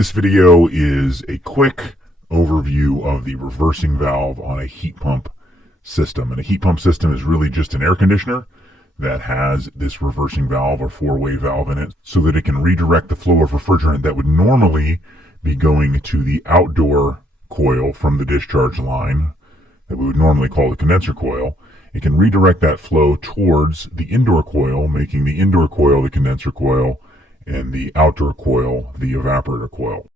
This video is a quick overview of the reversing valve on a heat pump system. And a heat pump system is really just an air conditioner that has this reversing valve or four-way valve in it so that it can redirect the flow of refrigerant that would normally be going to the outdoor coil from the discharge line that we would normally call the condenser coil. It can redirect that flow towards the indoor coil, making the indoor coil the condenser coil and the outdoor coil the evaporator coil.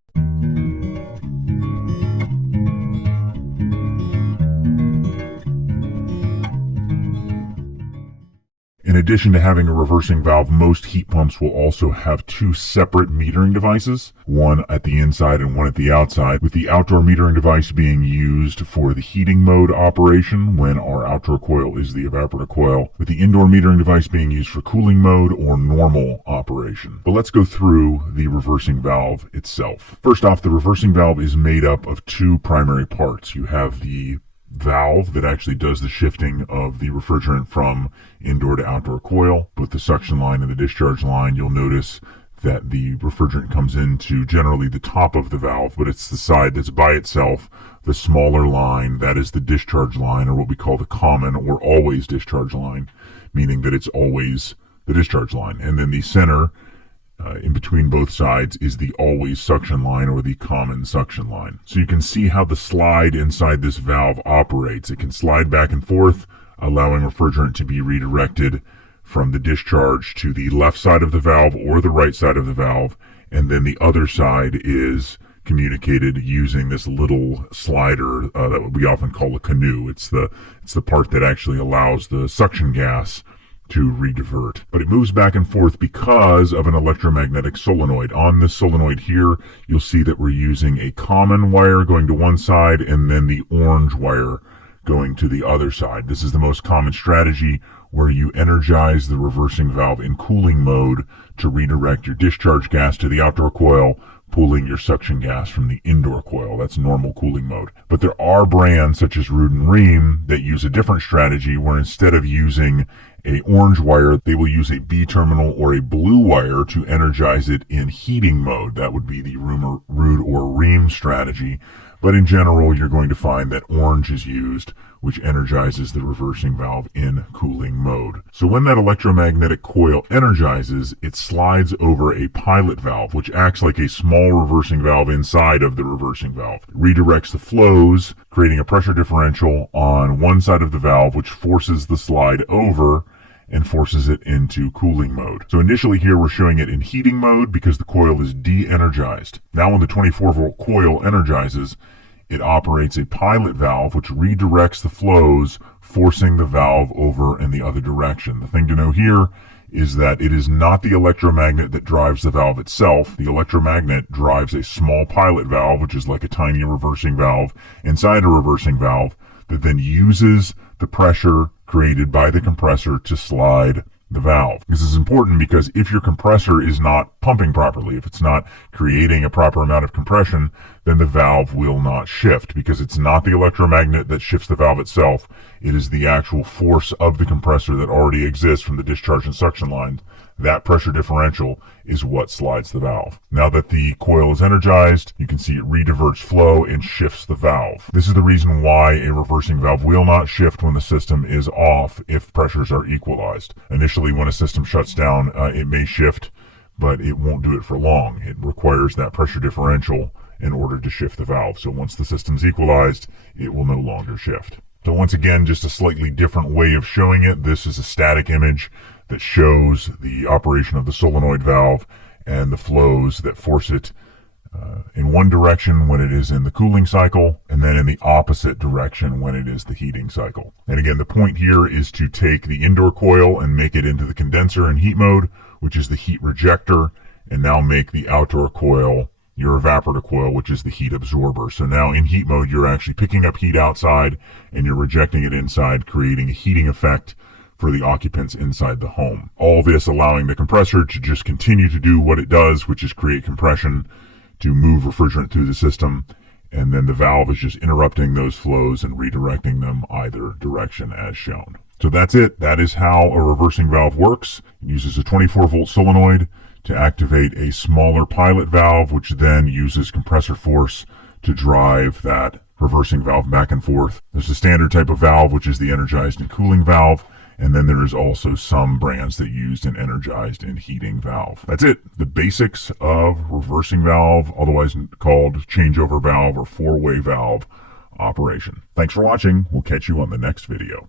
In addition to having a reversing valve, most heat pumps will also have two separate metering devices, one at the inside and one at the outside, with the outdoor metering device being used for the heating mode operation when our outdoor coil is the evaporator coil, with the indoor metering device being used for cooling mode or normal operation. But let's go through the reversing valve itself. First off, the reversing valve is made up of two primary parts. You have the valve that actually does the shifting of the refrigerant from indoor to outdoor coil. With the suction line and the discharge line, you'll notice that the refrigerant comes into generally the top of the valve, but it's the side that's by itself. The smaller line, that is the discharge line, or what we call the common or always discharge line, meaning that it's always the discharge line. And then the center in between both sides is the always suction line or the common suction line. So you can see how the slide inside this valve operates. It can slide back and forth, allowing refrigerant to be redirected from the discharge to the left side of the valve or the right side of the valve, and then the other side is communicated using this little slider that we often call a canoe. It's the part that actually allows the suction gas to redivert. But it moves back and forth because of an electromagnetic solenoid. On this solenoid here, you'll see that we're using a common wire going to one side and then the orange wire going to the other side. This is the most common strategy where you energize the reversing valve in cooling mode to redirect your discharge gas to the outdoor coil, pulling your suction gas from the indoor coil. That's normal cooling mode. But there are brands such as Ruud and Rheem that use a different strategy where instead of using a orange wire, they will use a B terminal or a blue wire to energize it in heating mode. That would be the Ruud or Rheem strategy. But in general, you're going to find that orange is used, which energizes the reversing valve in cooling mode. So when that electromagnetic coil energizes, it slides over a pilot valve, which acts like a small reversing valve inside of the reversing valve. It redirects the flows, creating a pressure differential on one side of the valve, which forces the slide over and forces it into cooling mode. So initially here we're showing it in heating mode because the coil is de-energized. Now when the 24-volt coil energizes, it operates a pilot valve which redirects the flows, forcing the valve over in the other direction. The thing to know here is that it is not the electromagnet that drives the valve itself. The electromagnet drives a small pilot valve, which is like a tiny reversing valve inside a reversing valve, that then uses the pressure created by the compressor to slide the valve. This is important because if your compressor is not pumping properly, if it's not creating a proper amount of compression, then the valve will not shift because it's not the electromagnet that shifts the valve itself. It is the actual force of the compressor that already exists from the discharge and suction lines. That pressure differential is what slides the valve. Now that the coil is energized, you can see it rediverts flow and shifts the valve. This is the reason why a reversing valve will not shift when the system is off if pressures are equalized. Initially, when a system shuts down, it may shift, but it won't do it for long. It requires that pressure differential in order to shift the valve. So once the system's equalized, it will no longer shift. So once again, just a slightly different way of showing it. This is a static image that shows the operation of the solenoid valve and the flows that force it in one direction when it is in the cooling cycle, and then in the opposite direction when it is the heating cycle. And again, the point here is to take the indoor coil and make it into the condenser in heat mode, which is the heat rejector, and now make the outdoor coil your evaporator coil, which is the heat absorber. So now in heat mode, you're actually picking up heat outside and you're rejecting it inside, creating a heating effect for the occupants inside the home. All this allowing the compressor to just continue to do what it does, which is create compression to move refrigerant through the system, and then the valve is just interrupting those flows and redirecting them either direction as shown. So that's it. That is how a reversing valve works. It uses a 24-volt solenoid to activate a smaller pilot valve, which then uses compressor force to drive that reversing valve back and forth. There's a standard type of valve, which is the energized and cooling valve, and then there is also some brands that use an energized and heating valve. That's it. The basics of reversing valve, otherwise called changeover valve or four-way valve operation. Thanks for watching. We'll catch you on the next video.